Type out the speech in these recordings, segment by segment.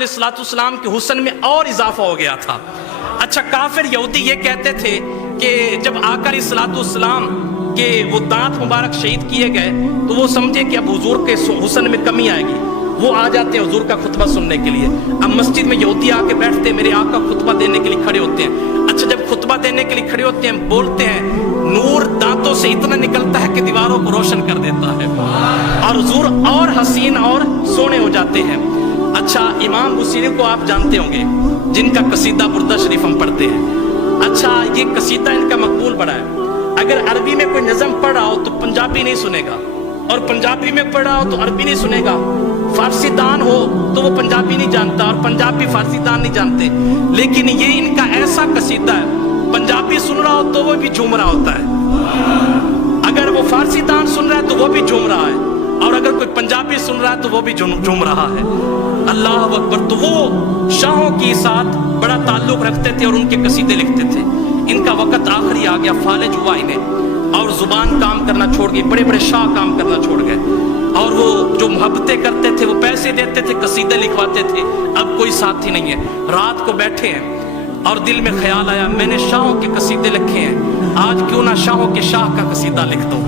अलैहिस्सलाम के हुस्न में और इजाफा हो गया था। अच्छा, काफिर यहूदी ये कहते थे कि जब आका अलैहिस्सलाम के वो दांत मुबारक शहीद किए गए तो वो समझे कि अब हुजूर के हुस्न में कमी आएगी, वो आ जाते हैं हुजूर का खुतबा सुनने के लिए। अब मस्जिद में यहूदी आके बैठते, मेरे आका खुतबा देने के लिए खड़े होते हैं। अच्छा, जब खुतबा देने के लिए खड़े होते हैं, बोलते हैं, नूर दांतों से इतना निकलता है कि दीवारों को रोशन कर देता है और हुजूर और हसीन और सोने हो जाते हैं। अच्छा, इमाम बुसीरी को आप जानते होंगे, जिनका कसीदा बुर्दा शरीफ हम पढ़ते हैं। अच्छा, ये कसीदा इनका मकबूल बड़ा है। अगर अरबी में कोई नज़म पढ़ रहा हो तो पंजाबी नहीं सुनेगा, और पंजाबी में पढ़ रहा हो तो अरबी नहीं सुनेगा। फारसी दान हो तो वो पंजाबी नहीं जानता और पंजाबी फारसी दान नहीं जानते। लेकिन ये इनका ऐसा कसीदा है, पंजाबी सुन रहा हो तो वो भी झूम रहा होता है, अगर वो फारसी दान सुन रहा है तो वो भी झूम रहा है, और अगर कोई पंजाबी सुन रहा है तो वो भी झूम रहा है। अल्लाह अकबर। तो वो शाहों के साथ बड़ा ताल्लुक रखते थे और उनके कसीदे लिखते थे। इनका वक्त आखिरी आ गया, फालिज हुआ इन्हें, और जुबान काम करना छोड़ गई, बड़े बड़े शाह काम करना छोड़ गए, और वो जो मोहब्बतें करते थे, वो पैसे देते थे, कसीदे लिखवाते थे। अब कोई साथी नहीं है, रात को बैठे हैं और दिल में ख्याल आया, मैंने शाहों के कसीदे लिखे हैं, आज क्यों ना शाहों के शाह का कसीदा लिख दो।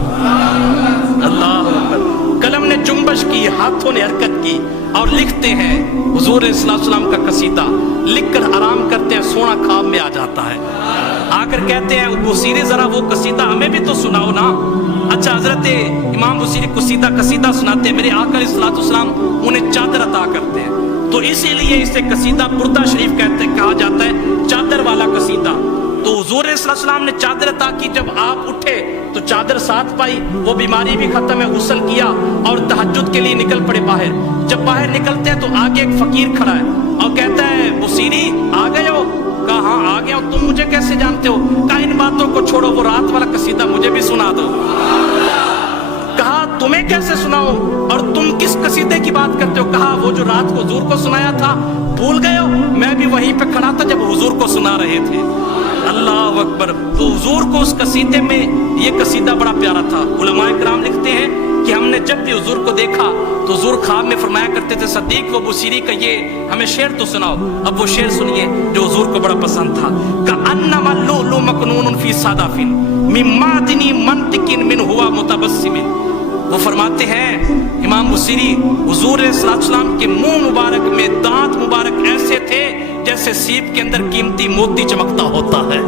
अल्लाह अकबर। कलम ने जुम्बश की, हाथों ने हरकत की और लिखते हैं हुजूर सल्लल्लाहु का कसीदा। लिखकर आराम करते हैं, सोना ख्वाब में आ जाता है। आकर कहते हैं, बुसीरी जरा वो कसीदा हमें भी तो सुनाओ ना। अच्छा, हजरत इमाम बुसीरी कसीदा सुनाते हैं। मेरे आका अलैहिस्सलाम उन्हें चादर अता करते हैं, तो इसीलिए इसे कसीदा बुर्दा शरीफ कहा जाता है, चादर वाला कसीदा। तो हुजूर सल्लल्लाहु ने चादर अता की, जब आप उठे तो चादर साथ पाई, वो बीमारी भी खत्म है, गुस्ल किया और तहज्जुद के लिए निकल पड़े बाहर। जब बाहर निकलते हैं तो आगे एक फकीर खड़ा है और कहता है, बुसीरी आ गए हो? कहा हाँ आ गया हूं। तुम मुझे कैसे जानते हो? कहा इन बातों को छोड़ो, वो रात वाला कसीदा मुझे भी सुना दो। कहा तुम्हें कैसे सुनाओ और तुम किस कसीदे की बात करते हो? कहा वो जो रात को हुजूर को सुनाया था, भूल गए हो? मैं भी वहीं पे खड़ा था जब हुजूर को सुना रहे थे। अल्लाह अकबर। तो हुजूर को उस कसीदे में ये कसीदा बड़ा प्यारा था। उलमाए किराम लिखते हैं कि हमने जब भी हुजूर को देखा तो हुजूर ख्वाब में फरमाया करते थे, सदीक वो बुसीरी का ये हमें शेर तो सुनाओ। अब वो शेर सुनिए जो हुजूर को बड़ा पसंद था। कअन्नमा लुलु मकनून फी सादाफिन मिम्मादिनी मंतिकिन मिन हुआ मुतबस्सिमिन। वो फरमाते हैं इमाम बुसीरी, हुजूर सल्लल्लाहु के मुंह मुबारक में दांत मुबारक ऐसे थे जैसे सीप के अंदर कीमती मोती चमकता होता है।